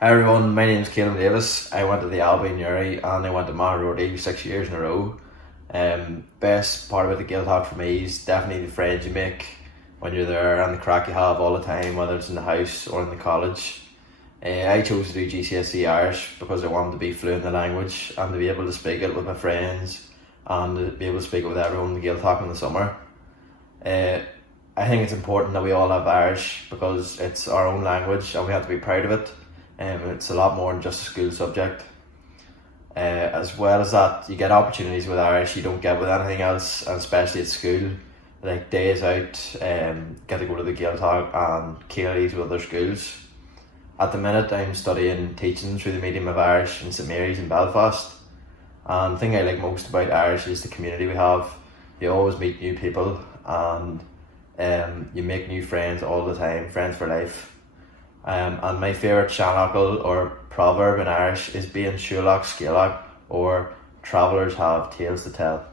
Hi everyone, my name's Callum Davis. I went to the Albion Uri and I went to Maharorty 6 years in a row. Best part about the Gaeltacht for me is definitely the friends you make when you're there and the crack you have all the time, whether it's in the house or in the college. I chose to do GCSE Irish because I wanted to be fluent in the language and to be able to speak it with my friends and to be able to speak it with everyone in the Gaeltacht in the summer. I think it's important that we all have Irish because it's our own language and we have to be proud of it. It's a lot more than just a school subject. As well as that, you get opportunities with Irish you don't get with anything else, and especially at school, like days out, get to go to the Gaeltacht and Caileys with other schools. At the minute, I'm studying teaching through the medium of Irish in St Mary's in Belfast. And the thing I like most about Irish is the community we have. You always meet new people and you make new friends all the time, friends for life. And my favourite seanachal or proverb in Irish is being Shuloch Skeloch, or travellers have tales to tell.